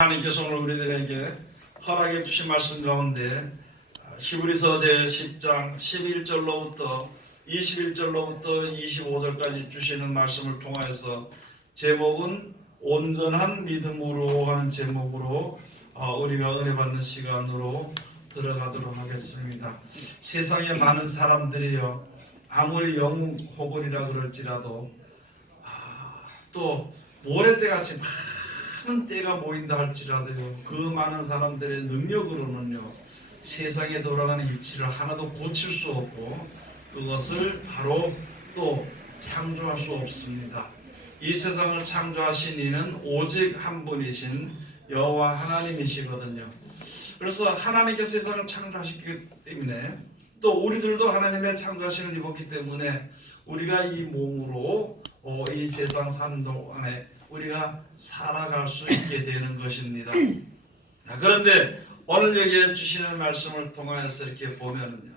하나님께서 오늘 우리들에게 허락해 주신 말씀 가운데 히브리서 제10장 11절로부터 21절로부터 25절까지 주시는 말씀을 통하여서 제목은 온전한 믿음으로 하는 제목으로 우리가 은혜 받는 시간으로 들어가도록 하겠습니다. 세상에 많은 사람들이요, 아무리 영웅 호걸이라 그럴지라도 또 모래떼같이 많은 때가 모인다 할지라도요, 그 많은 사람들의 능력으로는요 세상에 돌아가는 이치를 하나도 고칠 수 없고 그것을 바로 또 창조할 수 없습니다. 이 세상을 창조하신 이는 오직 한 분이신 여호와 하나님이시거든요. 그래서 하나님께서 세상을 창조하셨기 때문에 또 우리들도 하나님의 창조하심을 입었기 때문에 우리가 이 몸으로 이 세상 사는 동안에 우리가 살아갈 수 있게 되는 것입니다. 그런데 오늘 여기에 주시는 말씀을 통하여서 이렇게 보면은요,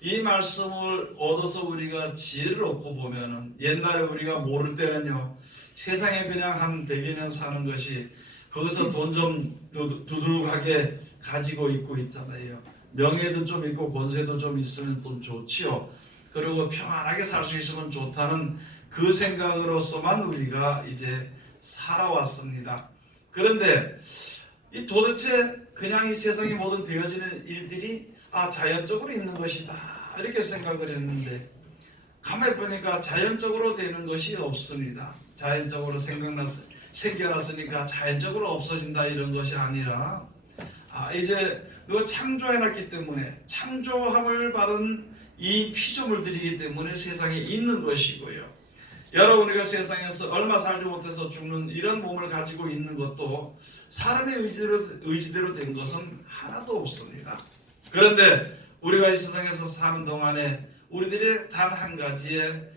이 말씀을 얻어서 우리가 지혜를 얻고 보면은, 옛날에 우리가 모를 때는요 세상에 그냥 한 100여 년 사는 것이 거기서 돈 좀 두둑하게 가지고 있고 있잖아요. 명예도 좀 있고 권세도 좀 있으면 좀 좋지요. 그리고 평안하게 살 수 있으면 좋다는 그 생각으로서만 우리가 이제 살아왔습니다. 그런데 이 도대체 그냥 이 세상에 모든 되어지는 일들이 자연적으로 있는 것이다 이렇게 생각을 했는데, 가만히 보니까 자연적으로 되는 것이 없습니다. 자연적으로 생겨났으니까 자연적으로 없어진다 이런 것이 아니라 이제 누가 창조해놨기 때문에, 창조함을 받은 이 피조물들이기 때문에 세상에 있는 것이고요. 여러분, 우리가 세상에서 얼마 살지 못해서 죽는 이런 몸을 가지고 있는 것도 사람의 의지대로 된 것은 하나도 없습니다. 그런데 우리가 이 세상에서 사는 동안에 우리들의 단 한 가지의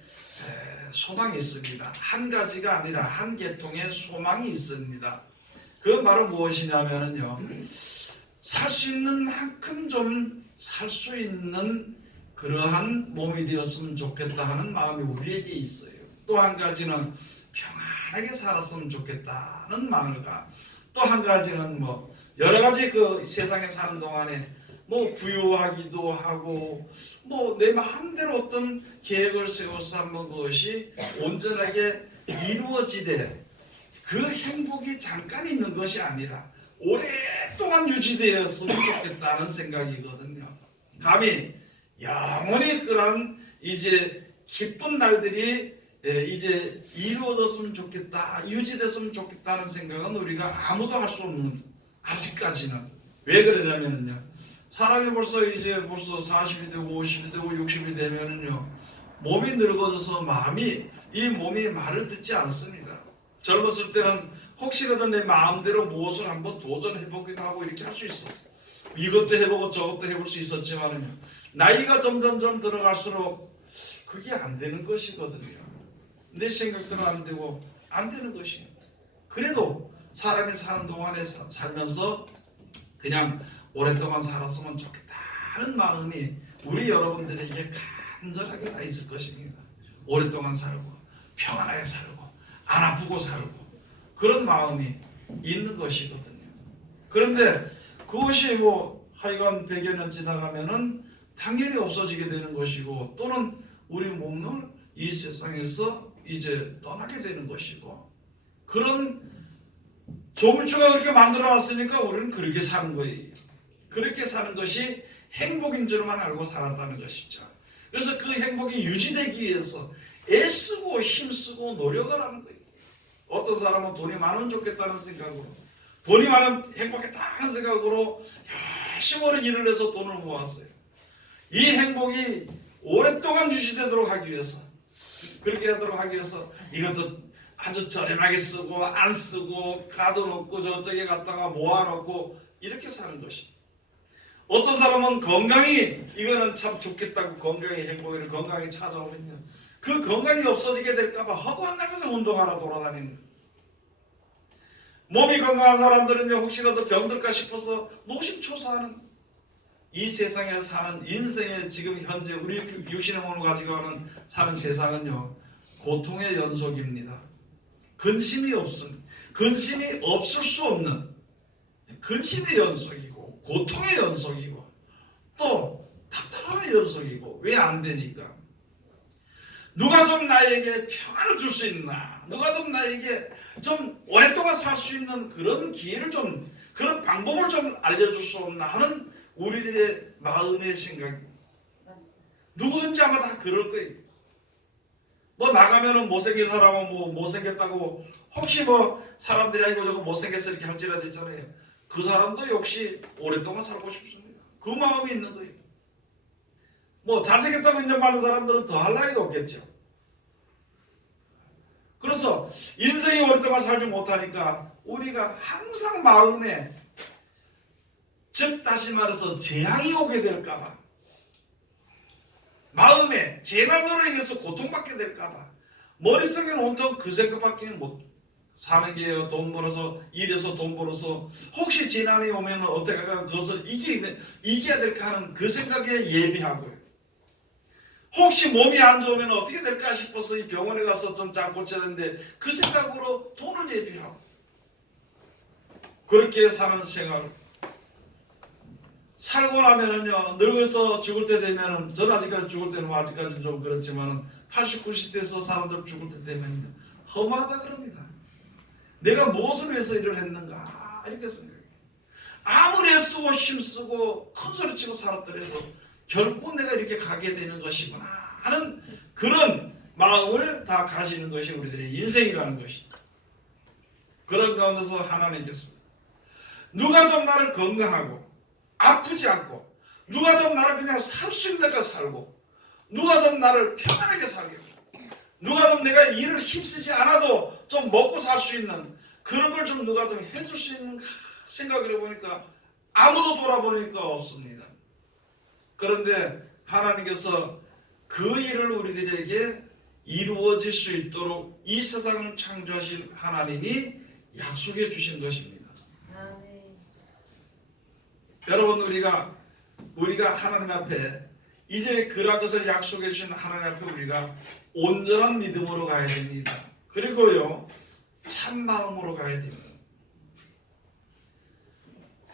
소망이 있습니다. 한 가지가 아니라 한 계통의 소망이 있습니다. 그건 바로 무엇이냐면요, 살 수 있는 만큼 좀 살 수 있는 그러한 몸이 되었으면 좋겠다 하는 마음이 우리에게 있어요. 또 한 가지는 평안하게 살았으면 좋겠다는 마음과, 또 한 가지는 여러 가지 그 세상에 사는 동안에 부유하기도 하고 내 마음대로 어떤 계획을 세워서 한번 그것이 온전하게 이루어지되 그 행복이 잠깐 있는 것이 아니라 오랫동안 유지되었으면 좋겠다는 생각이거든요. 감히 영원히 그런 이제 기쁜 날들이 이제 이루어졌으면 좋겠다, 유지됐으면 좋겠다는 생각은 우리가 아무도 할 수 없는, 아직까지는. 왜 그러냐면요, 사람이 벌써 40이 되고 50이 되고 60이 되면은요 몸이 늙어져서 이 몸이 말을 듣지 않습니다. 젊었을 때는 혹시라도 내 마음대로 무엇을 한번 도전해보기도 하고 이렇게 할 수 있어. 이것도 해보고 저것도 해볼 수 있었지만은요, 나이가 점점점 들어갈수록 그게 안 되는 것이거든요. 내 생각대로 안 되고 안 되는 것이에요. 그래도 사람이 사는 동안에 살면서 그냥 오랫동안 살았으면 좋겠다는 마음이 우리 여러분들에게 간절하게 다 있을 것입니다. 오랫동안 살고 평안하게 살고 안 아프고 살고 그런 마음이 있는 것이거든요. 그런데 그것이 하여간 100여 년 지나가면은 당연히 없어지게 되는 것이고, 또는 우리 몸은 이 세상에서 이제 떠나게 되는 것이고, 그런 조물주가 그렇게 만들어놨으니까 우리는 그렇게 사는 거예요. 그렇게 사는 것이 행복인 줄만 알고 살았다는 것이죠. 그래서 그 행복이 유지되기 위해서 애쓰고 힘쓰고 노력을 하는 거예요. 어떤 사람은 돈이 많으면 좋겠다는 생각으로, 돈이 많으면 행복했다는 생각으로 열심히 일을 해서 돈을 모았어요. 이 행복이 오랫동안 유지되도록 하기 위해서, 그렇게 하도록 하기 위해서 이것도 아주 저렴하게 쓰고 안 쓰고 가둬놓고 저쪽에 갖다가 모아놓고 이렇게 사는 것이. 어떤 사람은 건강이, 이거는 참 좋겠다고 건강이 행복을 건강이 찾아오면요, 그 건강이 없어지게 될까봐 허구한 나가서 운동하러 돌아다니는 거예요. 몸이 건강한 사람들은요, 혹시라도 병들까 싶어서 노심초사하는, 이 세상에 사는 인생의 지금 현재 우리 육신의 몸을 가지고 사는 세상은요 고통의 연속입니다. 근심이 없을 수 없는 근심의 연속이고 고통의 연속이고 또 답답함의 연속이고 왜 안 되니까? 누가 좀 나에게 평안을 줄 수 있나? 누가 좀 나에게 좀 오랫동안 살 수 있는 그런 기회를 좀, 그런 방법을 좀 알려줄 수 없나 하는 우리들의 마음의 생각이. 누구든지 아마 다 그럴 거예요. 뭐 나가면은 못생긴 사람은 뭐 못생겼다고 혹시 뭐 사람들이 아니고 저거 못생겼어 이렇게 할지라도 있잖아요. 그 사람도 역시 오랫동안 살고 싶습니다. 그 마음이 있는 거예요. 뭐 잘생겼다고 인정받는 사람들은 더 할 나위가 없겠죠. 그래서 인생이 오랫동안 살지 못하니까 우리가 항상 마음에, 즉 다시 말해서 재앙이 오게 될까봐, 마음에 재난으로 인해서 고통받게 될까봐 머릿속에는 온통 그 생각밖에 못 사는 게요. 돈 벌어서, 일해서 돈 벌어서 혹시 재난이 오면 어떻게 할까, 그것을 이겨야 될까 하는 그 생각에 예비하고요. 혹시 몸이 안 좋으면 어떻게 될까 싶어서 이 병원에 가서 좀 잘 고쳐야 되는데 그 생각으로 돈을 예비하고 그렇게 사는 생활 살고 나면은요, 늙어서 죽을 때 되면은, 저는 아직까지 죽을 때는 뭐 아직까지는 좀 그렇지만은 80, 90대에서 사람들 죽을 때 되면요 허무하다 그럽니다. 내가 무엇을 위해서 일을 했는가 이렇게 생각해요. 아무리 애쓰고 힘쓰고 큰소리치고 살았더라도 결국 내가 이렇게 가게 되는 것이구나 하는 그런 마음을 다 가지는 것이 우리들의 인생이라는 것이다. 그런 가운데서 하나님께서 누가 좀 나를 건강하고 아프지 않고, 누가 좀 나를 그냥 살 수 있는 데까지 살고, 누가 좀 나를 평안하게 살게 하고, 누가 좀 내가 일을 힘쓰지 않아도 좀 먹고 살 수 있는 그런 걸 좀 누가 좀 해줄 수 있는 생각을 해보니까 아무도 돌아보니까 없습니다. 그런데 하나님께서 그 일을 우리들에게 이루어질 수 있도록 이 세상을 창조하신 하나님이 약속해 주신 것입니다. 여러분, 우리가 하나님 앞에 이제 그러한 것을 약속해 주신 하나님 앞에 우리가 온전한 믿음으로 가야 됩니다. 그리고요, 참 마음으로 가야 됩니다.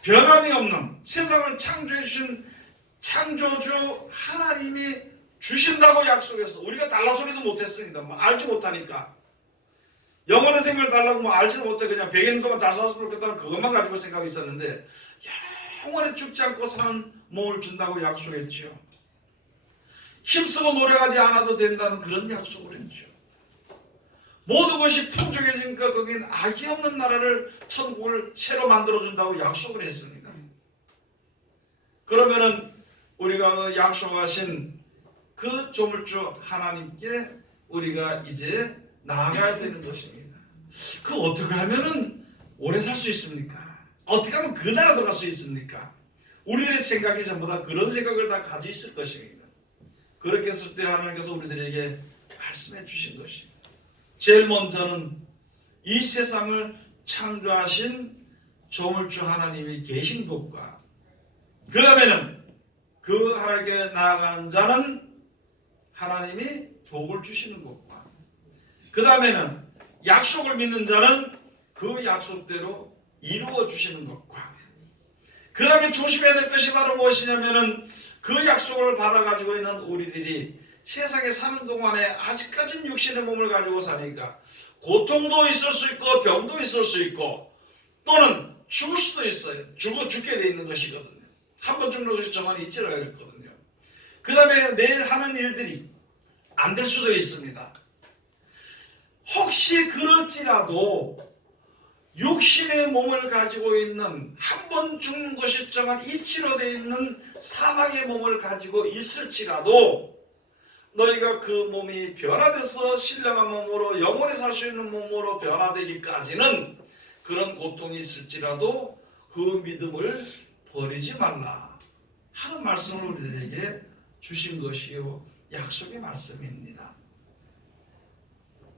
변함이 없는 세상을 창조해 주신 창조주 하나님이 주신다고 약속해서 우리가 달라 소리도 못했습니다. 뭐 알지 못하니까. 영원한 생명을 달라고 뭐 알지도 못해 그냥 100년 동안 잘 살았으면 좋겠다는 그것만 가지고 생각이 있었는데 영원히 죽지 않고 사는 몸을 준다고 약속했지요. 힘쓰고 노력하지 않아도 된다는 그런 약속을 했죠. 모든 것이 풍족해지니까 거기는 악이 없는 나라를, 천국을 새로 만들어준다고 약속을 했습니다. 그러면은 우리가 약속하신 그 조물주 하나님께 우리가 이제 나아가야 되는 것입니다. 그 어떻게 하면은 오래 살 수 있습니까? 어떻게 하면 그 나라 들어갈 수 있습니까? 우리들의 생각이 전부 다 그런 생각을 다 가지고 있을 것입니다. 그렇게 했을 때 하나님께서 우리들에게 말씀해 주신 것입니다. 제일 먼저는 이 세상을 창조하신 조물주 하나님이 계신 것과, 그 다음에는 그 하나님께 나아가는 자는 하나님이 복을 주시는 것과, 그 다음에는 약속을 믿는 자는 그 약속대로 이루어 주시는 것과, 그 다음에 조심해야 될 것이 바로 무엇이냐면은 그 약속을 받아가지고 있는 우리들이 세상에 사는 동안에 아직까지는 육신의 몸을 가지고 사니까 고통도 있을 수 있고 병도 있을 수 있고 또는 죽을 수도 있어요. 죽게 돼 있는 것이거든요. 한 번 죽는 것이 정말 있지라 했거든요. 그 다음에 내일 하는 일들이 안 될 수도 있습니다. 혹시 그럴지라도 육신의 몸을 가지고 있는, 한 번 죽는 것이 정한 이치로 되어 있는 사망의 몸을 가지고 있을지라도 너희가 그 몸이 변화돼서 신령한 몸으로 영원히 살 수 있는 몸으로 변화되기까지는 그런 고통이 있을지라도 그 믿음을 버리지 말라 하는 말씀을 우리들에게 주신 것이요 약속의 말씀입니다.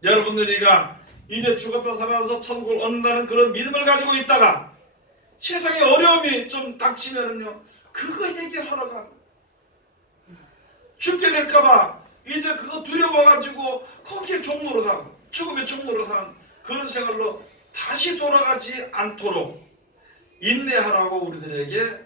여러분들이가 이제 죽었다 살아나서 천국을 얻는다는 그런 믿음을 가지고 있다가 세상에 어려움이 좀 닥치면은요, 그거 해결하러 가. 죽게 될까봐 이제 그거 두려워가지고 거기에 종노릇하고 죽음의 종노릇하는 그런 생활로 다시 돌아가지 않도록 인내하라고 우리들에게,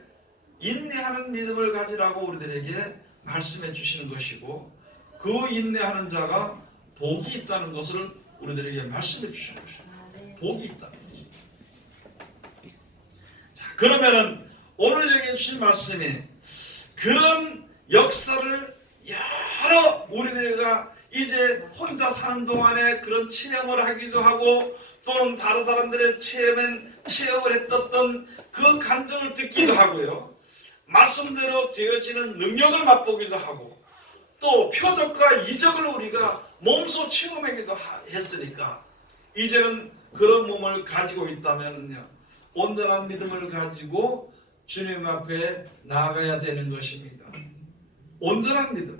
인내하는 믿음을 가지라고 우리들에게 말씀해 주시는 것이고, 그 인내하는 자가 복이 있다는 것을 우리들에게 말씀해 주시는 것입니다. 복이 있다는 것입니다. 자, 그러면은 오늘 여기 주신 말씀이 그런 역사를 여러 우리들과 이제 혼자 사는 동안에 그런 체험을 하기도 하고, 또는 다른 사람들의 체험을 했던 그 감정을 듣기도 하고요, 말씀대로 되어지는 능력을 맛보기도 하고, 또 표적과 이적을 우리가 몸소 체험하기도 했으니까, 이제는 그런 몸을 가지고 있다면요, 온전한 믿음을 가지고 주님 앞에 나아가야 되는 것입니다. 온전한 믿음.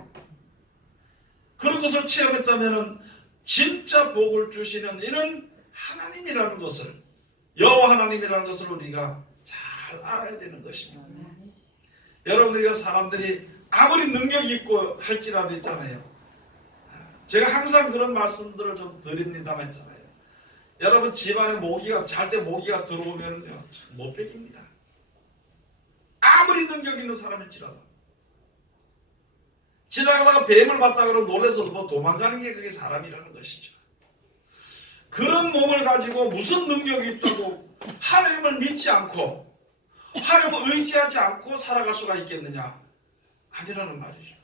그런 것을 체험했다면 진짜 복을 주시는 이는 하나님이라는 것을, 여호와 하나님이라는 것을 우리가 잘 알아야 되는 것입니다. 여러분들과 사람들이 아무리 능력이 있고 할지라도 있잖아요. 제가 항상 그런 말씀들을 좀 드립니다만 있잖아요. 여러분 집안에 모기가, 잘 때 모기가 들어오면요, 참 못 베깁니다. 아무리 능력 있는 사람일지라도. 지나가다가 뱀을 봤다 그러면 놀라서 뭐 도망가는 게 그게 사람이라는 것이죠. 그런 몸을 가지고 무슨 능력이 있다고 하나님을 믿지 않고 하나님을 의지하지 않고 살아갈 수가 있겠느냐? 아니라는 말이죠.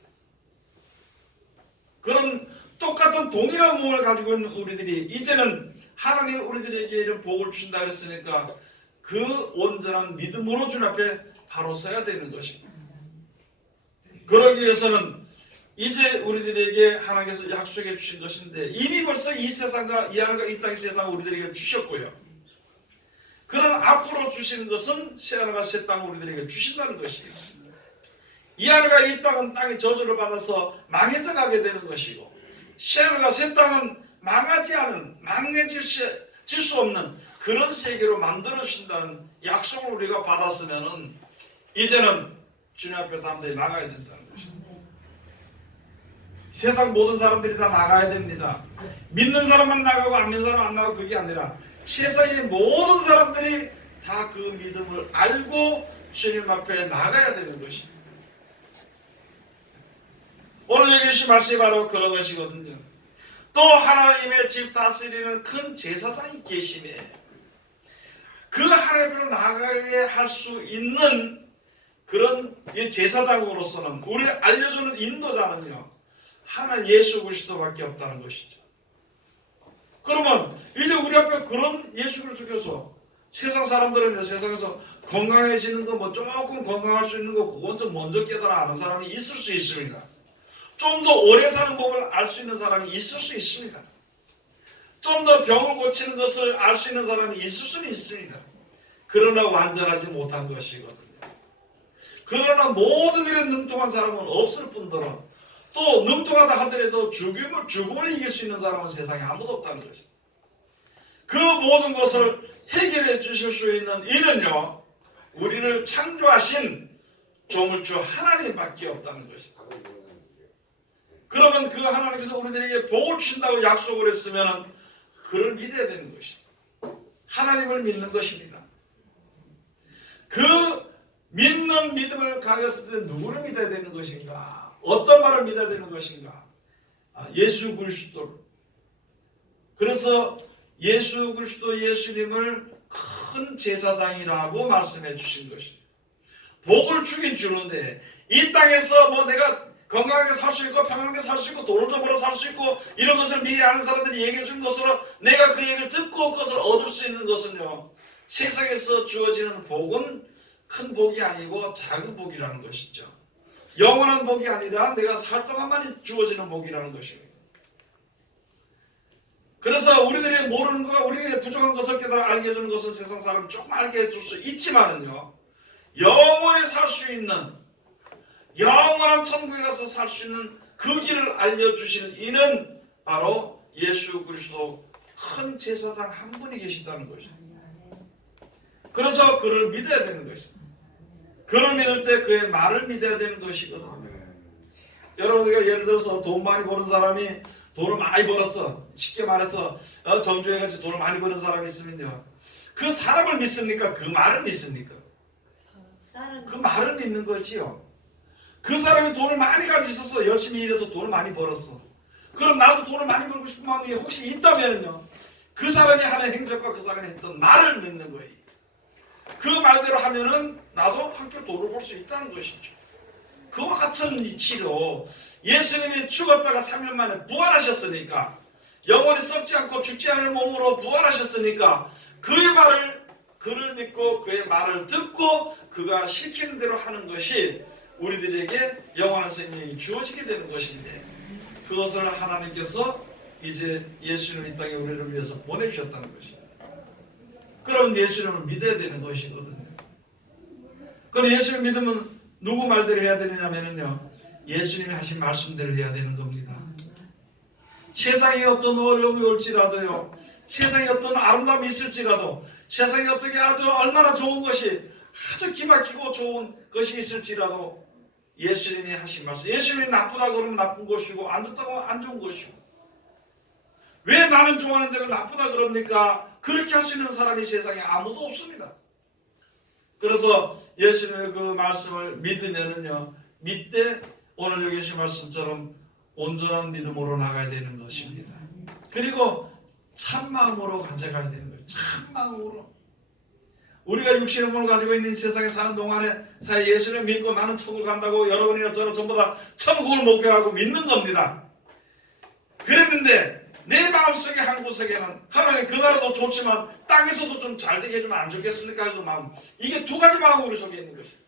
그런 똑같은 동일한 몸을 가지고 있는 우리들이 이제는 하나님이 우리들에게 이런 복을 주신다 그랬으니까 그 온전한 믿음으로 주님 앞에 바로 서야 되는 것입니다. 그러기 위해서는 이제 우리들에게 하나님께서 약속해 주신 것인데, 이미 벌써 이 세상과 이 하늘과 이 땅의 세상을 우리들에게 주셨고요, 그런 앞으로 주시는 것은 새하늘과 새 땅을 우리들에게 주신다는 것입니다. 이 하늘과 이 땅은 땅의 저주를 받아서 망해져 가게 되는 것이고, 새하늘과 새 땅은 망하지 않은, 망해질 수 없는 그런 세계로 만들어 주신다는 약속을 우리가 받았으면 이제는 주님 앞에 담대히 나가야 된다는 것입니다. 세상 모든 사람들이 다 나가야 됩니다. 믿는 사람만 나가고 안 믿는 사람 안 나가고 그게 아니라 세상의 모든 사람들이 다 그 믿음을 알고 주님 앞에 나가야 되는 것입니다. 오늘 여기 주신 말씀이 바로 그런 것이거든요. 또 하나님의 집 다스리는 큰 제사장이 계시매 그 하나님으로 나가게 할 수 있는 그런 제사장으로서는, 우리를 알려주는 인도자는요, 하나님 예수 그리스도밖에 없다는 것이죠. 그러면 이제 우리 앞에 그런 예수 그리스도께서, 세상 사람들은 세상에서 건강해지는 거, 뭐 조금 건강할 수 있는 거, 그건 좀 먼저 깨달아 아는 사람이 있을 수 있습니다. 좀 더 오래 사는 법을 알 수 있는 사람이 있을 수 있습니다. 좀 더 병을 고치는 것을 알 수 있는 사람이 있을 수는 있습니다. 그러나 완전하지 못한 것이거든요. 그러나 모든 일에 능통한 사람은 없을 뿐더러, 또 능통하다 하더라도 죽음을 이길 수 있는 사람은 세상에 아무도 없다는 것입니다. 그 모든 것을 해결해 주실 수 있는 이는요, 우리를 창조하신 조물주 하나님밖에 없다는 것입니다. 그러면 그 하나님께서 우리들에게 복을 주신다고 약속을 했으면 그를 믿어야 되는 것입니다. 하나님을 믿는 것입니다. 그 믿는 믿음을 가졌을 때 누구를 믿어야 되는 것인가? 어떤 말을 믿어야 되는 것인가? 예수 그리스도를. 그래서 예수 그리스도 예수님을 큰 제사장이라고 말씀해 주신 것이죠. 복을 주긴 주는데, 이 땅에서 뭐 내가 건강하게 살 수 있고 평안하게 살 수 있고 돈을 좀 벌어 살 수 있고 이런 것을 미리 아는 사람들이 얘기해 준 것으로 내가 그 얘기를 듣고 그것을 얻을 수 있는 것은요, 세상에서 주어지는 복은 큰 복이 아니고 작은 복이라는 것이죠. 영원한 복이 아니라 내가 살 동안만 주어지는 복이라는 것입니다. 그래서 우리들이 모르는 거, 우리의 부족한 것을 깨달아 알게 해주는 것은 세상 사람 조금 알게 해줄 수 있지만은요, 영원히 살 수 있는, 영원한 천국에 가서 살 수 있는 그 길을 알려주시는 이는 바로 예수 그리스도 큰 제사장 한 분이 계시다는 것입니다. 그래서 그를 믿어야 되는 것입니다. 그를 믿을 때 그의 말을 믿어야 되는 것이거든요. 여러분들과 예를 들어서 돈 많이 버는 사람이 돈을 많이 벌었어. 쉽게 말해서 정주행같이 돈을 많이 버는 사람이 있으면요, 그 사람을 믿습니까? 그 말을 믿습니까? 그 말을 믿는 것이요. 그 사람이 돈을 많이 가지고 있어서 열심히 일해서 돈을 많이 벌었어. 그럼 나도 돈을 많이 벌고 싶은 마음이 혹시 있다면요, 그 사람이 하는 행적과 그 사람이 했던 말을 믿는 거예요. 그 말대로 하면은 나도 한결 돈을 벌 수 있다는 것이죠. 그와 같은 이치로 예수님이 죽었다가 3일 만에 부활하셨으니까, 영원히 썩지 않고 죽지 않을 몸으로 부활하셨으니까, 그를 믿고 그의 말을 듣고 그가 시키는 대로 하는 것이 우리들에게 영원한 생명이 주어지게 되는 것인데, 그것을 하나님께서 이제 예수님을 이 땅에 우리를 위해서 보내주셨다는 것입니다. 그러면 예수님을 믿어야 되는 것이거든요. 그럼 예수를 믿으면 누구 말대로 해야 되느냐면요, 예수님이 하신 말씀대로 해야 되는 겁니다. 세상에 어떤 어려움이 올지라도요, 세상에 어떤 아름다움이 있을지라도, 세상에 어떻게 아주 얼마나 좋은 것이, 아주 기막히고 좋은 것이 있을지라도 예수님이 하신 말씀, 예수님이 나쁘다 그러면 나쁜 것이고 안 좋다고 안 좋은 것이고, 왜 나는 좋아하는데 그걸 나쁘다 그럽니까? 그렇게 할 수 있는 사람이 세상에 아무도 없습니다. 그래서 예수님의 그 말씀을 믿으면은요, 믿되 오늘 여기 계신 말씀처럼 온전한 믿음으로 나가야 되는 것입니다. 그리고 참마음으로 가져가야 되는 거예요. 참마음으로. 우리가 육신의 몸을 가지고 있는 세상에 사는 동안에 예수를 믿고 나는 천국 간다고 여러분이나 저나 전부 다 천국을 목표하고 믿는 겁니다. 그랬는데 내 마음속에 한 구석에는 하나님 그 나라도 좋지만 땅에서도 좀 잘 되게 해주면 안 좋겠습니까? 하는 마음. 이게 두 가지 마음이 우리 속에 있는 것입니다.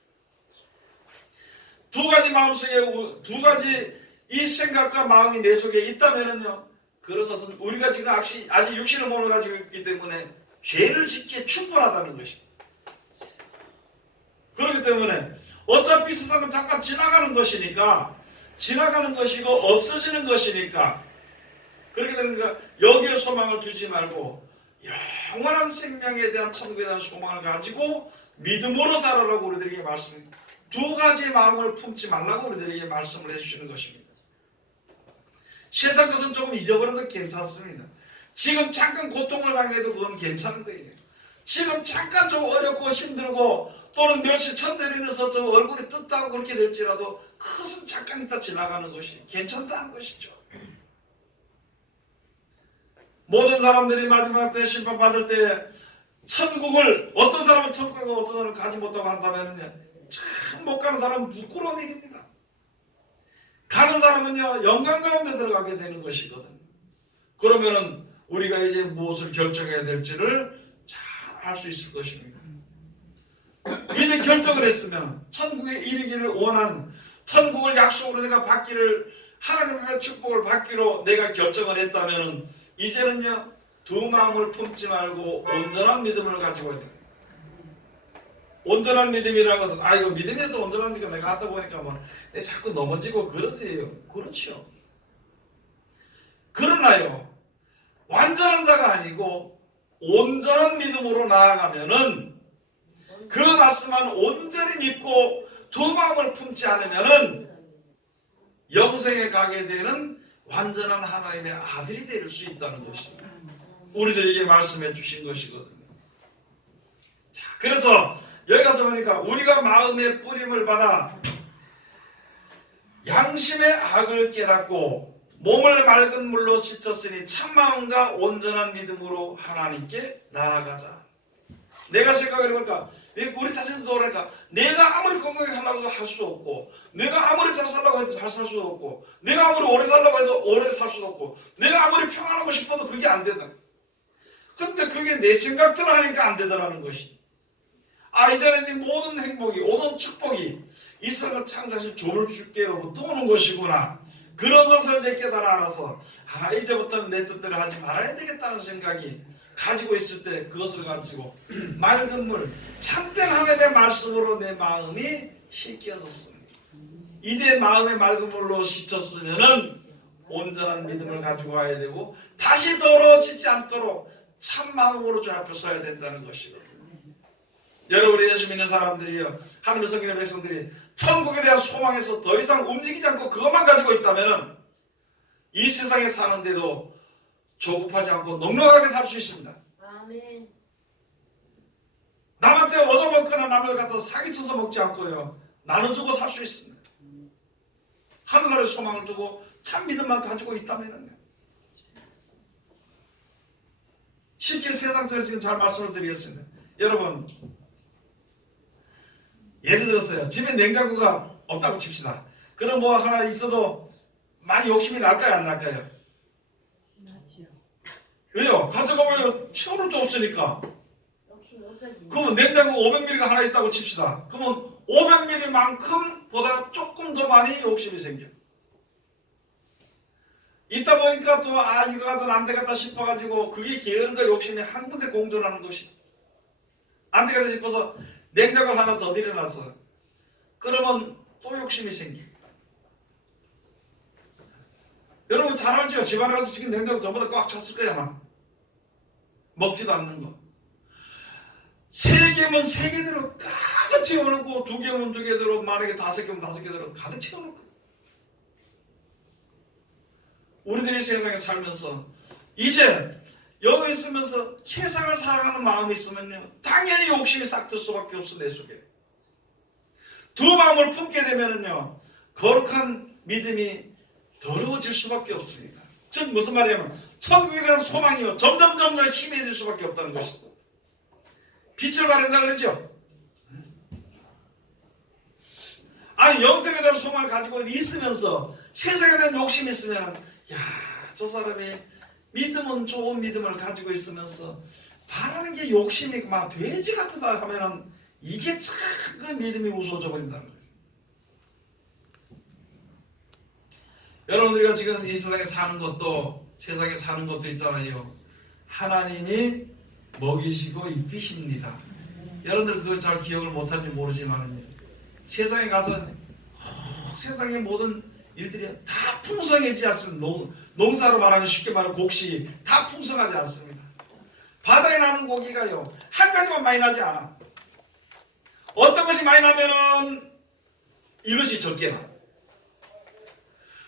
두 가지 마음 속에 두 가지 이 생각과 마음이 내 속에 있다면은요, 그런 것은 우리가 지금 아직 육신의 몸을 가지고 있기 때문에 죄를 짓기에 충분하다는 것입니다. 그렇기 때문에 어차피 세상은 잠깐 지나가는 것이니까, 지나가는 것이고 없어지는 것이니까, 그렇게 되니까 여기에 소망을 두지 말고 영원한 생명에 대한, 천국에 대한 소망을 가지고 믿음으로 살아라고 우리들에게 말씀합니다. 두 가지 마음을 품지 말라고 우리들에게 말씀을 해주시는 것입니다. 세상 것은 조금 잊어버려도 괜찮습니다. 지금 잠깐 고통을 당해도 그건 괜찮은 거예요. 지금 잠깐 좀 어렵고 힘들고 또는 멸시 천대리면서 좀 얼굴이 뜯다고 그렇게 될지라도 그것은 잠깐 있다 지나가는 것이 괜찮다는 것이죠. 모든 사람들이 마지막 때 심판받을 때 천국을, 어떤 사람은 천국 가고 어떤 사람은 가지 못하고 한다면 참 못 가는 사람은 부끄러운 일입니다. 가는 사람은요, 영광 가운데 들어가게 되는 것이거든요. 그러면은 우리가 이제 무엇을 결정해야 될지를 잘 알 수 있을 것입니다. 이제 결정을 했으면, 천국에 이르기를 원한, 천국을 약속으로 내가 받기를, 하나님의 축복을 받기로 내가 결정을 했다면은 이제는요, 두 마음을 품지 말고 온전한 믿음을 가지고 해야 됩니다. 온전한 믿음이라는 것은, 이거 믿음에서 온전한 믿음, 내가 하다 보니까 내가 자꾸 넘어지고 그러지요. 그렇죠. 그러나요, 완전한 자가 아니고 온전한 믿음으로 나아가면은, 그 말씀만 온전히 믿고 두 마음을 품지 않으면은 영생에 가게 되는 완전한 하나님의 아들이 될 수 있다는 것입니다. 우리들에게 말씀해 주신 것이거든요. 자, 그래서 여기 가서 보니까 우리가 마음의 뿌림을 받아 양심의 악을 깨닫고 몸을 맑은 물로 씻었으니 참마음과 온전한 믿음으로 하나님께 나아가자. 내가 생각을 해보니까 우리 자신도 그러니까 내가 아무리 건강하게 하려고 할 수 없고, 내가 아무리 잘 살려고 해도 잘 살 수 없고, 내가 아무리 오래 살려고 해도 오래 살 수도 없고, 내가 아무리 평안하고 싶어도 그게 안 된다. 근데 그게 내 생각대로 하니까 안 되더라는 것이. 이제는 네 모든 행복이, 모든 축복이 이 세상을 창조하신 조를 주께로부터 오는 것이구나. 그런 것을 이제 깨달아 알아서 이제부터는 내 뜻대로 하지 말아야 되겠다는 생각이 가지고 있을 때, 그것을 가지고 맑은 물, 참된 하나님의 말씀으로 내 마음이 씻겨졌습니다. 이제 마음의 맑은 물로 씻혔으면은 온전한 믿음을 가지고 와야 되고, 다시 더러워지지 않도록 참 마음으로 주 앞에 서야 된다는 것이거든요. 여러분이 예수 믿는 사람들이요, 하나님의 성경의 백성들이 천국에 대한 소망에서 더 이상 움직이지 않고 그것만 가지고 있다면 이 세상에 사는데도 조급하지 않고 넉넉하게 살 수 있습니다. 아멘. 남한테 얻어먹거나 남을 갖다 사기쳐서 먹지 않고요. 나눠주고 살 수 있습니다. 하늘나라의 소망을 두고 참 믿음만 가지고 있다면요. 쉽게 세상적으로 지금 잘 말씀을 드리겠습니다. 여러분, 예를 들어서요. 집에 냉장고가 없다고 칩시다. 그럼 뭐 하나 있어도 많이 욕심이 날까요? 안 날까요? 나지요. 왜요? 가져가면 채워놓을 데 없으니까. 역시 못하지. 그러면 냉장고 500ml가 하나 있다고 칩시다. 그러면 500ml만큼 보다 조금 더 많이 욕심이 생겨. 있다 보니까 또 이거 가져는 안 되겠다 싶어가지고 그게 게으름과 욕심이 한 군데 공존하는 것이 안 되겠다 싶어서 냉장고 하나 더 들여놔서 그러면 또 욕심이 생겨. 여러분 잘 알죠? 집안에 가서 지금 냉장고 전부 다 꽉 찼을 거야 막. 먹지도 않는 거. 3개면 3개대로 가득 채워놓고 2개면 2개대로 만약에 5개면 5개대로 가득 채워놓고 우리들이 세상에 살면서 이제 여기 있으면서 세상을 살아가는 마음이 있으면요 당연히 욕심이 싹 들 수밖에 없어. 내 속에 두 마음을 품게 되면은요 거룩한 믿음이 더러워질 수밖에 없습니다. 즉 무슨 말이냐면 천국에 대한 소망이요 점점 희미해질 수밖에 없다는 것이죠. 빛을 발한다 그러죠. 아니 영생에 대한 소망을 가지고 있으면서 세상에 대한 욕심이 있으면 저 사람이 믿음은 좋은 믿음을 가지고 있으면서 바라는 게 욕심이 막 돼지 같다 하면은 이게 참 그 믿음이 우스워져 버린다는 거예요. 여러분 우리가 지금 이 세상에 사는 것도 세상에 사는 것도 있잖아요. 하나님이 먹이시고 입히십니다. 여러분들 그거 잘 기억을 못하는지 모르지만 세상에 가서 세상의 모든 일들이 다 풍성해지지 않습니다. 농사로 말하면 쉽게 말하면 곡식 다 풍성하지 않습니다. 바다에 나는 고기가요 한 가지만 많이 나지 않아. 어떤 것이 많이 나면은 이것이 적게 나.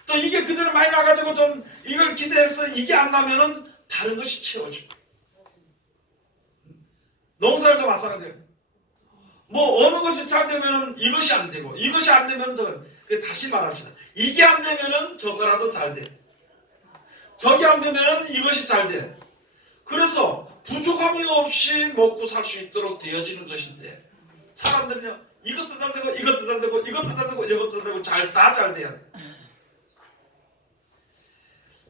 또 이게 그대로 많이 나가지고 좀 이걸 기대해서 이게 안 나면은 다른 것이 채워져. 농사일도 마찬가지예요. 뭐 어느 것이 잘 되면은 이것이 안 되고 이것이 안 되면 저거. 다시 말합시다. 이게 안 되면은 저거라도 잘 돼. 저게 안 되면은 이것이 잘 돼. 그래서 부족함이 없이 먹고 살 수 있도록 되어지는 것인데 사람들은요 이것도 잘 되고 이것도 잘 되고 이것도 잘 되고 이것도 잘 되고 다 잘 돼야 돼.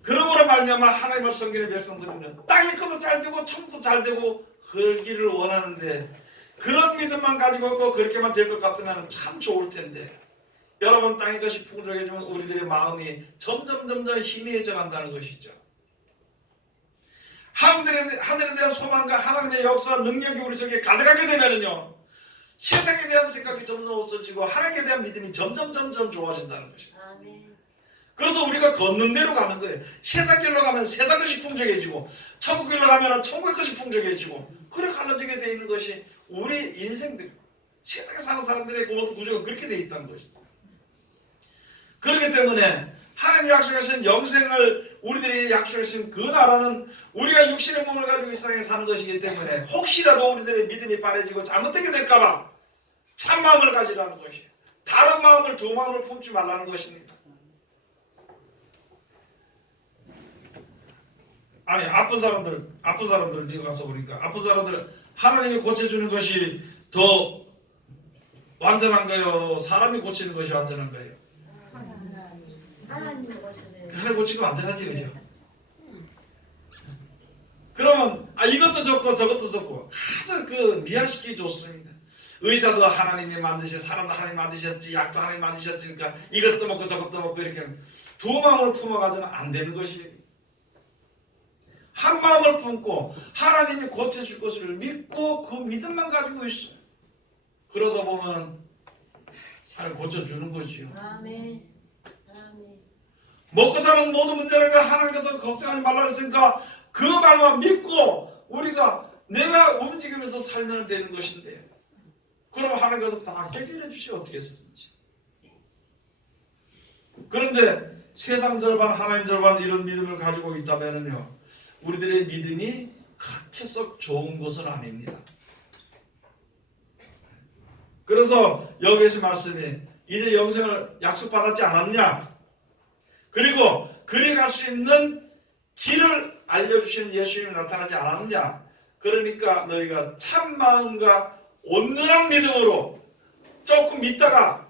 그러므로 말미암아 하나님을 섬기는 백성들은요 땅이 커서 잘 되고 천국도 잘 되고 그러기를 원하는데 그런 믿음만 가지고 있고 그렇게만 될 것 같으면 참 좋을 텐데 여러분 땅의 것이 풍족해지면 우리들의 마음이 점점 희미해져 간다는 것이죠. 하늘에 대한 소망과 하나님의 역사 능력이 우리 속에 가득하게 되면은요 세상에 대한 생각이 점점 없어지고 하나님에 대한 믿음이 점점 좋아진다는 것입니다. 아멘. 그래서 우리가 걷는 대로 가는 거예요. 세상 길로 가면 세상 것이 풍족해지고 천국 길로 가면 천국의 것이 풍족해지고 그래 갈라지게 되어 있는 것이 우리 인생들 세상에 사는 사람들의 구조가 그렇게 되어 있다는 것이죠. 그렇기 때문에 하나님이 약속하신 영생을 우리들이 약속하신 그 나라는 우리가 육신의 몸을 가지고 이 세상에 사는 것이기 때문에 혹시라도 우리들의 믿음이 빠져지고 잘못되게 될까봐 참마음을 가지라는 것이에요. 다른 마음을 두 마음을 품지 말라는 것입니다. 아니 아픈 사람들 네가 가서 보니까 아픈 사람들 하나님이 고쳐주는 것이 더 완전한가요? 사람이 고치는 것이 완전한가요? 하나님이 고쳐줘요. 하나님 고치고 완전하지 그죠? 그러면 이것도 좋고 저것도 좋고 아주 그 미화시키기 좋습니다. 의사도 하나님이 만드셨, 사람도 하나님이 만드셨지, 약도 하나님이 만드셨으니까 이것도 먹고 저것도 먹고 이렇게 두 마음을 품어가지고는 안 되는 것이 한 마음을 품고 하나님이 고쳐줄 것을 믿고 그 믿음만 가지고 있어요. 그러다 보면 잘 고쳐주는 거지요. 아멘. 아멘. 먹고 사는 모든 문제는 하나님께서 걱정하지 말라 했으니까 그 말만 믿고 우리가 내가 움직이면서 살면 되는 것인데 그럼 하나님께서 다 해결해 주시오 어떻게 쓰든지. 그런데 세상 절반 하나님 절반 이런 믿음을 가지고 있다면요 우리들의 믿음이 그렇게 썩 좋은 것은 아닙니다. 그래서 여기 계신 말씀이 이제 영생을 약속받았지 않았냐? 그리고 그리 갈 수 있는 길을 알려주시는 예수님이 나타나지 않았느냐? 그러니까 너희가 참 마음과 온전한 믿음으로 조금 믿다가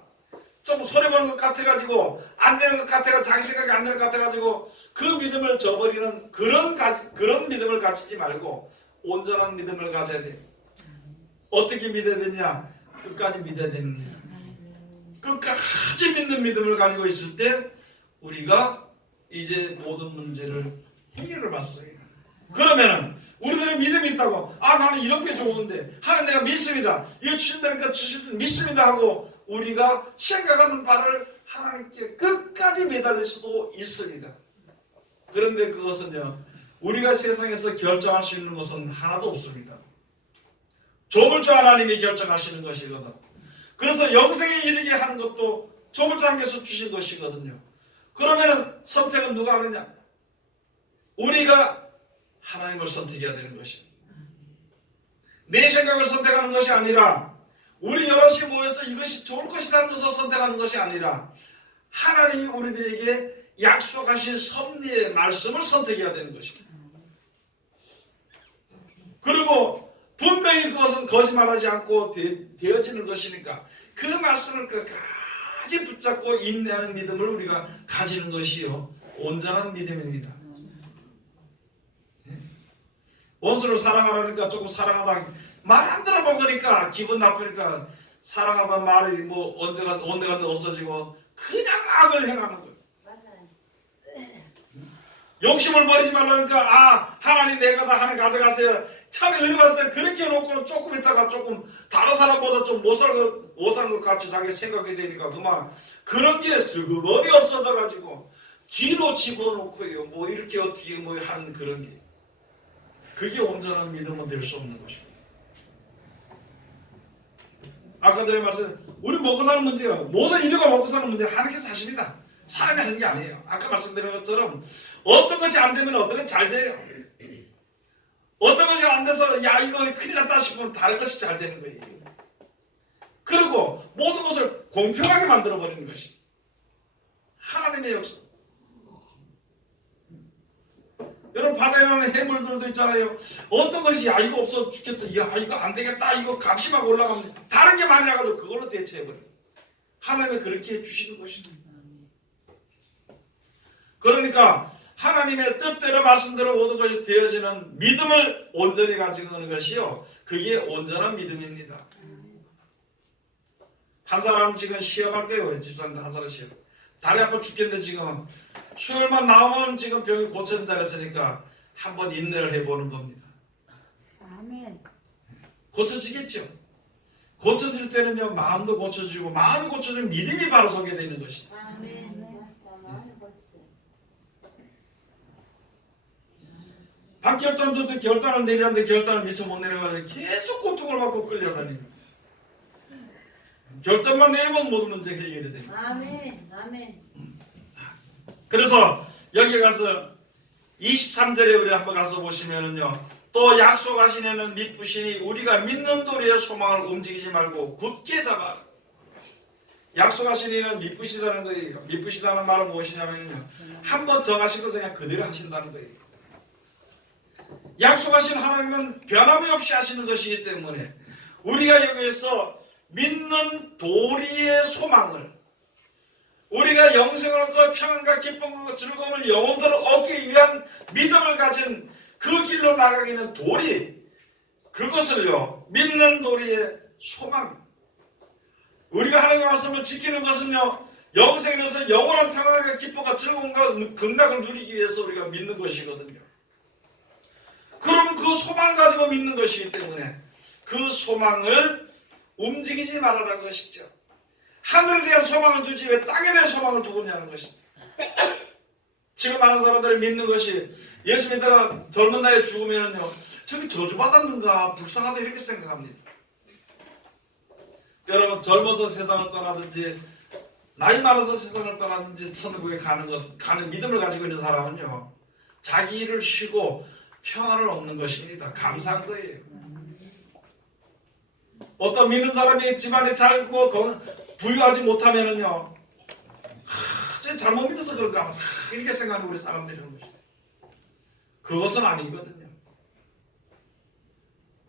좀 손해보는 것 같아가지고 안 되는 것 같아가 자기 생각이 안 되는 것 같아가지고 그 믿음을 저버리는 그런 믿음을 가지지 말고 온전한 믿음을 가져야 돼요. 어떻게 믿어야 되냐? 끝까지 믿어야 됩니다. 끝까지 믿는 믿음을 가지고 있을 때 우리가 이제 모든 문제를 해결을 봤어요. 그러면은 우리들의 믿음이 있다고 나는 이렇게 좋은데 하나님 내가 믿습니다. 이거 주신다니까 믿습니다 하고 우리가 생각하는 바를 하나님께 끝까지 매달릴 수도 있습니다. 그런데 그것은요 우리가 세상에서 결정할 수 있는 것은 하나도 없습니다. 조물주 하나님이 결정하시는 것이거든. 그래서 영생에 이르게 하는 것도 조물주 하나님께서 주신 것이거든요. 그러면 선택은 누가 하느냐? 우리가 하나님을 선택해야 되는 것입니다. 내 생각을 선택하는 것이 아니라 우리 여럿이 모여서 이것이 좋을 것이라는 것을 선택하는 것이 아니라 하나님이 우리들에게 약속하신 섭리의 말씀을 선택해야 되는 것입니다. 그리고 분명히 그것은 거짓말하지 않고 되어지는 것이니까 그 말씀을 끝까지 붙잡고 인내하는 믿음을 우리가 가지는 것이요 온전한 믿음입니다. 원수를 사랑하라니까 조금 사랑하다 말 안 들어먹으니까 기분 나쁘니까 사랑하다 말이 뭐 온데간데 없어지고 그냥 악을 행하는 거예요. 맞아요. 욕심을 버리지 말라니까 하나님 내가 다 하나님 가져가세요. 참 은혜 받았어요. 그렇게 해놓고 조금 있다가 조금 다른 사람보다 좀 못 사는 것 같이 자기 생각이 되니까 그만 그런 게 슬그머니 없어져가지고 뒤로 집어넣고요. 뭐 이렇게 어떻게 뭐 하는 그런 게 그게 온전한 믿음은 될 수 없는 것입니다. 아까 전에 말씀 우리 먹고 사는 문제가 모든 인류가 먹고 사는 문제는 하나님께서 하십니다. 사람이 하는 게 아니에요. 아까 말씀드린 것처럼 어떤 것이 안 되면 어떤 건 잘 돼요. 어떤 것이 안 돼서 야 이거 큰일 났다 싶으면 다른 것이 잘 되는 거예요. 그리고 모든 것을 공평하게 만들어버리는 것이 하나님의 역사. 여러분 바다에 나는 해물들도 있잖아요. 어떤 것이 야 이거 없어 죽겠다. 야 이거 안 되겠다. 이거 값이 막 올라가면 다른 게 많이 나가도 그걸로 대체해버려요. 하나님은 그렇게 해주시는 것입니다. 그러니까 하나님의 뜻대로 말씀대로 모든 것이 되어지는 믿음을 온전히 가지고 있는 것이요. 그게 온전한 믿음입니다. 한 사람 지금 시험할 거예요. 우리 집사님들 한 사람 시험. 다리 아파 죽겠는데 지금 수혈만 나오면 지금 병이 고쳐진다 했으니까 한번 인내를 해보는 겁니다. 아멘. 고쳐지겠죠. 고쳐질 때는요 마음도 고쳐지고 마음이 고쳐지면 믿음이 바로 서게 되는 것이죠. 아멘. 박결단도 결단을 내렸는데 결단을 미처 못 내려가지고 계속 고통을 받고 끌려다니는 결단만 내리면 모든 문제 해결이 됩니다. 아멘. 아멘. 그래서 여기 가서 23절에 우리 한번 가서 보시면은요 또 약속하신 이는 믿으시니 우리가 믿는 도리의 소망을 움직이지 말고 굳게 잡아. 약속하신 이는 믿으시다는 거예요. 믿으시다는 말은 무엇이냐면요 한번 정하시고 그냥 그대로 하신다는 거예요. 약속하신 하나님은 변함이 없이 하시는 것이기 때문에 우리가 여기에서 믿는 도리의 소망을 우리가 영생을 얻고 평안과 기쁨과 즐거움을 영원토록 얻기 위한 믿음을 가진 그 길로 나가기는 도리 그것을요 믿는 도리의 소망 우리가 하나님의 말씀을 지키는 것은요 영생에서 영원한 평안과 기쁨과 즐거움과 극락을 누리기 위해서 우리가 믿는 것이거든요. 그럼 그 소망을 가지고 믿는 것이기 때문에 그 소망을 움직이지 말아라는 것이죠. 하늘에 대한 소망을 두지 왜 땅에 대한 소망을 두고 있냐는 것이죠. 지금 많은 사람들이 믿는 것이 예수 믿다가 젊은 나이에 죽으면요 저기 저주받았는가 불쌍하다 이렇게 생각합니다. 여러분 젊어서 세상을 떠나든지 나이 많아서 세상을 떠나든지 천국에 가는 믿음을 가지고 있는 사람은요 자기 일을 쉬고 평안을 얻는 것입니다. 감사한 거예요. 어떤 믿는 사람이 집안에 잘 부유하지 못하면은요, 쟤 잘못 믿어서 그런가 하면 이렇게 생각하는 우리 사람들이라는 것이. 그것은 아니거든요.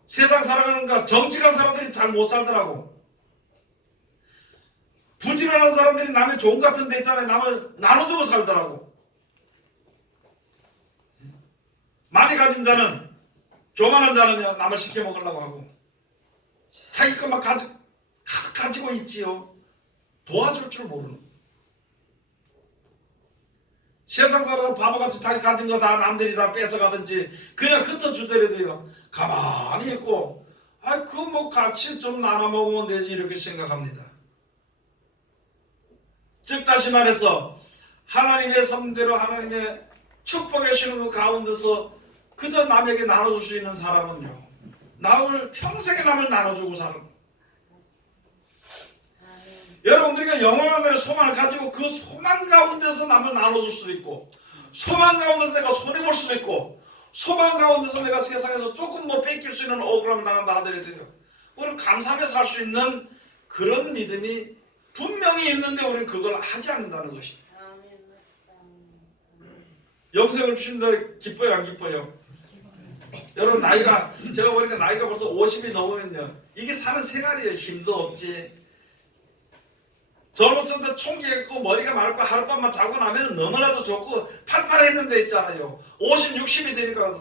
세상 살아가는가 정직한 사람들이 잘 못 살더라고. 부지런한 사람들이 남의 종 같은 데 있잖아요. 남을 나눠주고 살더라고. 많이 가진 자는, 교만한 자는요, 남을 시켜 먹으려고 하고, 자기 것만 가지고 있지요. 도와줄 줄 모르는. 세상 사람은 바보같이 자기 가진 거 다 남들이 다 뺏어가든지 그냥 흩어주더라도요, 가만히 있고, 그거 뭐 같이 좀 나눠 먹으면 되지, 이렇게 생각합니다. 즉 다시 말해서 하나님의 선대로 하나님의 축복해 주시는 그 가운데서 그저 남에게 나눠줄 수 있는 사람은요, 평생에 남을 나눠주고 사는. 여러분, 우리가 영원한 소망을 가지고 그 소망 가운데서 남을 나눠줄 수도 있고, 소망 가운데서 내가 손해볼 수도 있고, 소망 가운데서 내가 세상에서 조금 뺏길 수 있는 억울함을 당한다 하더라도요, 우리는 감사하며 살 수 있는 그런 믿음이 분명히 있는데 우리는 그걸 하지 않는다는 것입니다. 영생을 주신다 기뻐요, 안 기뻐요? 여러분, 제가 보니까 나이가 벌써 50이 넘으면요, 이게 사는 생활이에요. 힘도 없지. 젊었을 때 총기 있고 머리가 맑고 하룻밤만 자고 나면 너무나도 좋고 팔팔했는 데 있잖아요. 50, 60이 되니까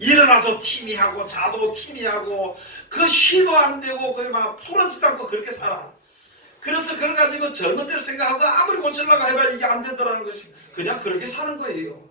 일어나도 티미하고 자도 티미하고 그 쉬도 안 되고 거의 막 풀어지도 않고 그렇게 살아. 그래서 그걸 가지고 젊은 때를 생각하고 아무리 고치려고 해봐야 이게 안 되더라는 것이, 그냥 그렇게 사는 거예요.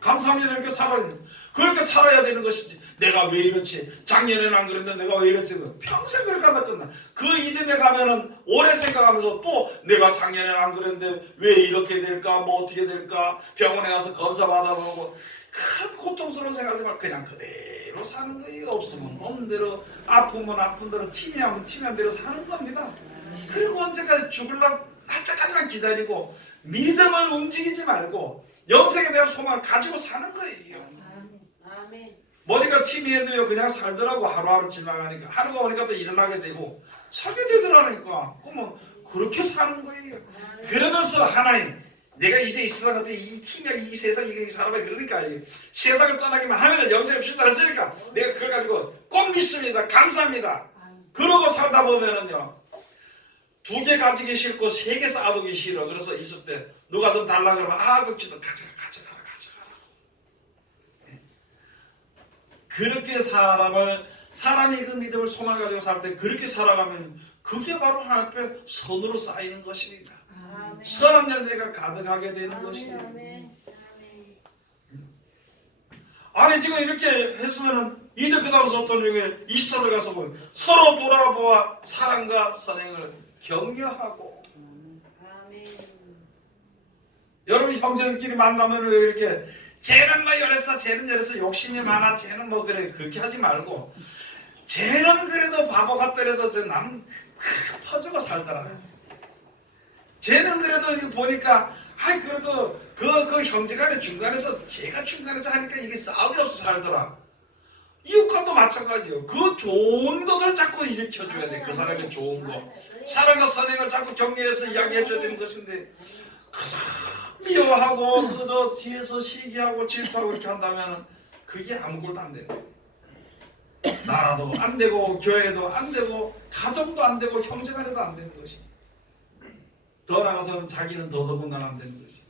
감사합니다. 이렇게 살아요. 그렇게 살아야 되는 것이지. 내가 왜 이렇지? 작년에는 안 그랬는데 내가 왜 이렇지? 평생 그렇게 하다 끝나. 그 이듬해 가면은 오래 생각하면서 또 내가 작년에는 안 그랬는데 왜 이렇게 될까? 뭐 어떻게 될까? 병원에 가서 검사 받아보고 큰 고통스러운 생각하지 말고 그냥 그대로 사는 거예요. 없으면 없는 대로, 아프면 아픈 대로, 티미하면 티미한 대로 사는 겁니다. 그리고 언제까지 죽을라 할 때까지만 기다리고 믿음을 움직이지 말고 영생에 대한 소망을 가지고 사는 거예요. 머리가 티미해도요, 그냥 살더라고. 하루하루 지나가니까. 하루가 오니까 또 일어나게 되고 살게 되더라니까. 그러면 그렇게 사는 거예요. 그러면서 하나님, 내가 이제 이 세상 같은 이 티미하게 이 세상 이 사람을, 그러니까 세상을 떠나기만 하면은 영생을 주신다 했으니까 내가 그걸 가지고 꼭 믿습니다. 감사합니다. 그러고 살다 보면은요, 2개 가지기 싫고 3개 쌓아두기 싫어. 그래서 있을 때 누가 좀 달라고 그러면 그렇지도 가져가라. 그렇게 사람이 그 믿음을 소망을 가지고 살 때 그렇게 살아가면 그게 바로 하나님 앞에 선으로 쌓이는 것입니다. 선한 열매가 가득하게 되는 것입니다. 아니, 지금 이렇게 했으면은 이제 그 다음부터 또 24절 가서 보면 서로 돌아보아 사랑과 선행을 격려하고. 여러분, 형제들끼리 만나면 왜 이렇게 쟤는 뭐 이랬어, 쟤는 이랬어, 욕심이 많아, 쟤는 뭐 그래, 그렇게 하지 말고, 쟤는 그래도 바보 같더라도 남 퍼주고 살더라. 쟤는 그래도 이거 보니까 그래도 그 형제간에 중간에서 제가 중간에서 하니까 이게 싸움이 없어 살더라. 이웃과도 마찬가지예요. 그 좋은 것을 자꾸 일으켜줘야 돼. 그 사람의 좋은 거, 사랑과 선행을 자꾸 격려해서 이야기해줘야 되는 것인데, 그 사람 미워하고 그저 뒤에서 시기하고 질투하고 이렇게 한다면 그게 아무것도 안 되는 거예요. 나라도 안 되고 교회도 안 되고 가정도 안 되고 형제간에도 안 되는 것이. 더 나아가서는 자기는 더더군다나 안 되는 것이.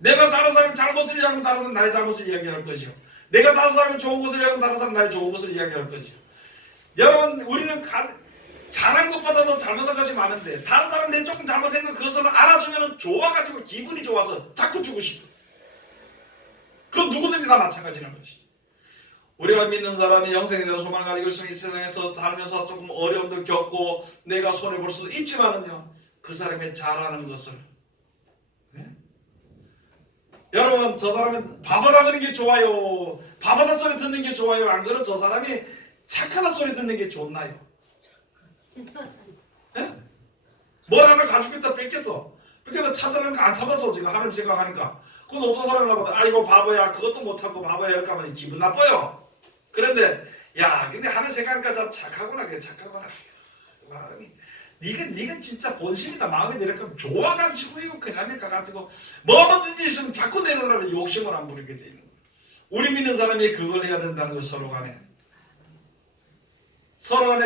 내가 다른 사람의 잘못을 이야기하면 다른 사람은 나의 잘못을 이야기할 것이요, 내가 다른 사람의 좋은 것을 이야기하면 다른 사람은 나의 좋은 것을 이야기할 것이요. 여러분, 우리는 잘한 것보다도 잘못한 것이 많은데 다른 사람 내 조금 잘못한 거 그것을 알아주면 좋아가지고 기분이 좋아서 자꾸 주고 싶어. 그건 누구든지 다 마찬가지라는 것이지. 우리가 믿는 사람이 영생에 대한 소망을 가지고 있으면 이 세상에서 살면서 조금 어려움도 겪고 내가 손해볼 수도 있지만은요, 그 사람의 잘하는 것을, 여러분, 저 사람은 바보다 그런 게 좋아요, 바보다 소리 듣는 게 좋아요, 안 그러면 저 사람이 착하다 소리 듣는 게 좋나요? 뭘 하나 가지고 있다 뺏겼어. 찾아내는 거 안 찾아서 지금 하나님 생각하니까. 그건 어떤 사람이 나보다 이거 바보야, 그것도 못 찾고 바보야 이렇게 하면 기분 나빠요. 그런데 야, 근데 하는 생각하니까 참 착하구나, 그래 착하구나. 마음이 네가 진짜 본심이다. 마음이 이렇게 좋아가지고 이거 그냥 가가지고 뭐든지 있으면 자꾸 내놓으려고 욕심을 안 부리게 되는 거예요. 우리 믿는 사람이 그걸 해야 된다는 거 서로 간에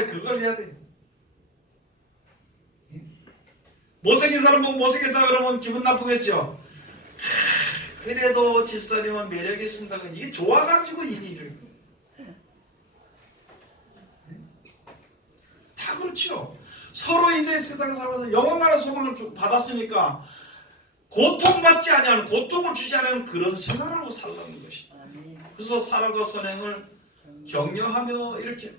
그걸 해야 돼. 못생긴 사람 보고 못생겼다 그러면 기분 나쁘겠죠. 그래도 집사님은 매력이 있습니다. 이게 좋아가지고 일을 다 그렇죠. 서로 이제 세상에 살면서 영원한 소망을 받았으니까 고통받지 아니하는, 고통을 주지 않는 그런 생활을 하고 살라는 것이. 그래서 사랑과 선행을 격려하며 이렇게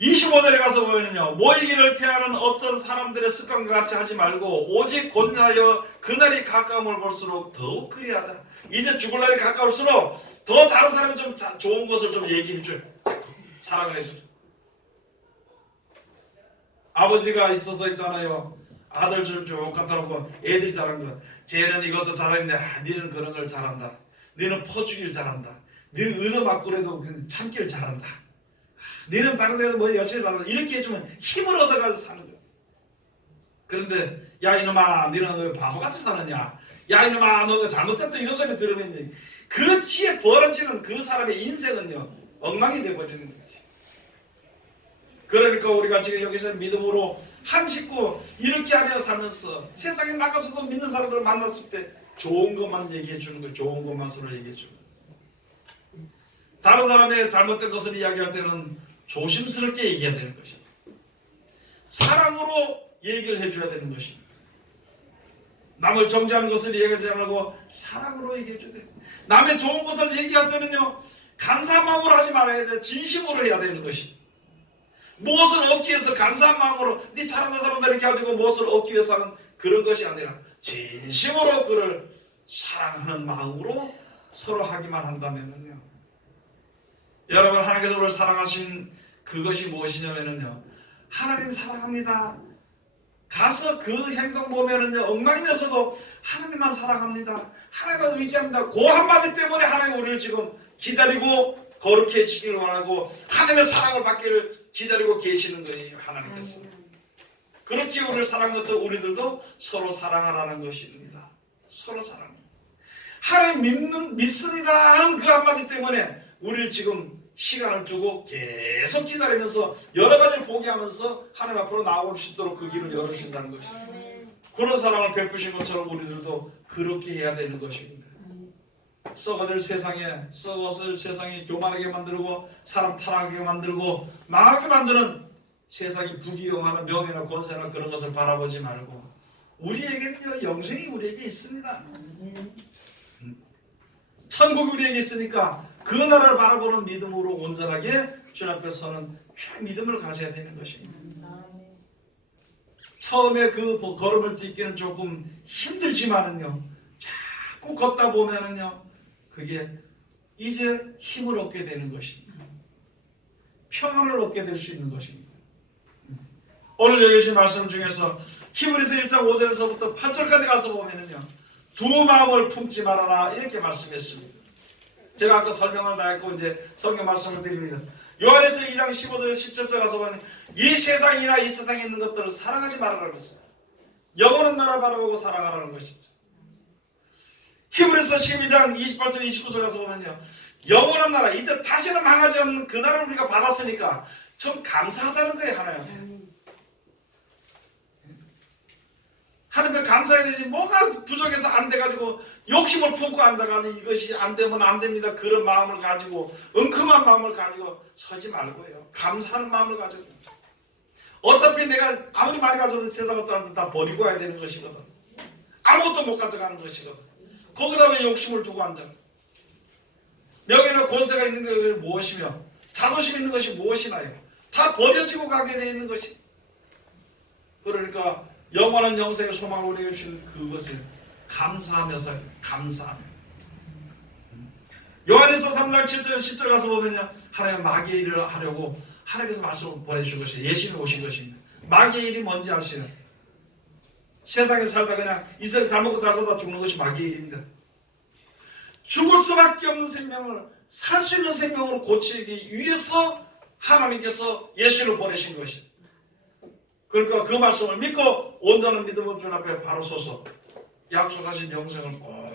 25절에 가서 보면요, 모이기를 피하는 어떤 사람들의 습관과 같이 하지 말고 오직 곧하여 그날이 가까움을 볼수록 더욱 그리하자. 이제 죽을 날이 가까울수록 더 다른 사람이 좀 좋은 것을 좀 얘기해 줘요. 사랑을 해줘. 아버지가 있어서 있잖아요. 아들 쭉 갖다 놓고 애들이 잘한 거. 쟤는 이것도 잘했는데 니는 그런 걸 잘한다. 너는 퍼주기를 잘한다. 너는 얻어맞고라도 참기를 잘한다. 너는 다른 데서 뭐 열심히 잘한다. 이렇게 해주면 힘을 얻어가지고 사는 거야. 그런데 야 이놈아 너는 왜 바보같이 사느냐. 야 이놈아 너가 잘못했다. 이런 소리 들으면 그 뒤에 벌어지는 그 사람의 인생은요 엉망이 돼버리는 거지. 그러니까 우리가 지금 여기서 믿음으로 한 식구 이렇게 하려 살면서 세상에 나가서도 믿는 사람들을 만났을 때 좋은 것만 얘기해 주는 거예요. 좋은 것만 서로 얘기해 주는 거예요. 다른 사람의 잘못된 것을 이야기할 때는 조심스럽게 얘기해야 되는 것입니다. 사랑으로 얘기를 해줘야 되는 것입니다. 남을 정죄하는 것을 얘기하지 말고 사랑으로 얘기해 줘야 돼요. 남의 좋은 것을 얘기할 때는요 감사한 마음으로 하지 말아야 돼. 진심으로 해야 되는 것입니다. 무엇을 얻기 위해서 감사한 마음으로 네 잘한다 잘한다 이렇게 가지고 무엇을 얻기 위해서 하는 그런 것이 아니라 진심으로 그를 사랑하는 마음으로 서로 하기만 한다면요 여러분 하나님께서 우리를 사랑하신 그것이 무엇이냐면요 하나님 사랑합니다. 가서 그 행동 보면은요 엉망이면서도 하나님만 사랑합니다. 하나님만 의지합니다. 그 한마디 때문에 하나님 우리를 지금 기다리고 거룩해지기를 원하고 하나님의 사랑을 받기를 기다리고 계시는 거예요. 하나님께서 그렇게 우리를 사랑한 것처럼 우리들도 서로 사랑하라는 것입니다. 서로 사랑. 하나님 믿습니다 하는 그 한마디 때문에 우리를 지금 시간을 두고 계속 기다리면서 여러 가지를 포기하면서 하나님 앞으로 나올 수 있도록 그 길을 열어주신다는 것입니다. 그런 사랑을 베푸신 것처럼 우리들도 그렇게 해야 되는 것입니다. 썩어질 세상에 교만하게 만들고 사람 타락하게 만들고 망하게 만드는 세상이 부귀영화나 명예나 권세나 그런 것을 바라보지 말고 우리에게는요 영생이 우리에게 있습니다. 천국이 우리에게 있으니까 그 나라를 바라보는 믿음으로 온전하게 주님 앞에 서는 그런 믿음을 가져야 되는 것입니다. 처음에 그 걸음을 딛기는 조금 힘들지만은요 자꾸 걷다 보면은요 그게 이제 힘을 얻게 되는 것입니다. 평안을 얻게 될 수 있는 것입니다. 오늘 여기 주신 말씀 중에서 히브리서 1장 5절에서부터 8절까지 가서 보면은요 두 마음을 품지 말아라 이렇게 말씀했습니다. 제가 아까 설명을 다 했고 이제 성경 말씀을 드립니다. 요한일서 2장 15절에서 17절 가서 보면 이 세상이나 이 세상에 있는 것들을 사랑하지 말아라 그랬어요. 영원한 나라 바라보고 사랑하라는 것이죠. 히브리서 12장 28절 29절 가서 보면요 영원한 나라 이제 다시는 망하지 않는 그 나라를 우리가 받았으니까 좀 감사하자는 거예요. 하나님께 감사해야 되지 뭐가 부족해서 안 돼가지고 욕심을 품고 앉아가지고 이것이 안 되면 안 됩니다 그런 마음을 가지고 엉큼한 마음을 가지고 서지 말고요 감사하는 마음을 가져야 됩니다. 어차피 내가 아무리 많이 가져도 세상을 떠나도 다 버리고 와야 되는 것이거든. 아무것도 못 가져가는 것이거든. 거기다 왜 욕심을 두고 앉아? 명예나 권세가 있는 것이 무엇이며 자존심 있는 것이 무엇이나요? 다 버려지고 가게 되어 있는 것이. 그러니까 영원한 영생의 소망을 우리에게 주신 그것을 감사하며 살아요. 감사하며. 요한일서 3장 7절 10절 가서 보면요 하나님 마귀의 일을 하려고 하나님께서 말씀을 보내주신 것이 예수님이 오신 것입니다. 마귀의 일이 뭔지 아시나요? 세상에 살다 그냥 이세상 잘 먹고 잘 살다 죽는 것이 마귀의 일입니다. 죽을 수밖에 없는 생명을 살 수 있는 생명으로 고치기 위해서 하나님께서 예수를 보내신 것이에요. 그러니까 그 말씀을 믿고 온전한 믿음으로 주 앞에 바로 서서 약속하신 영생을 꼭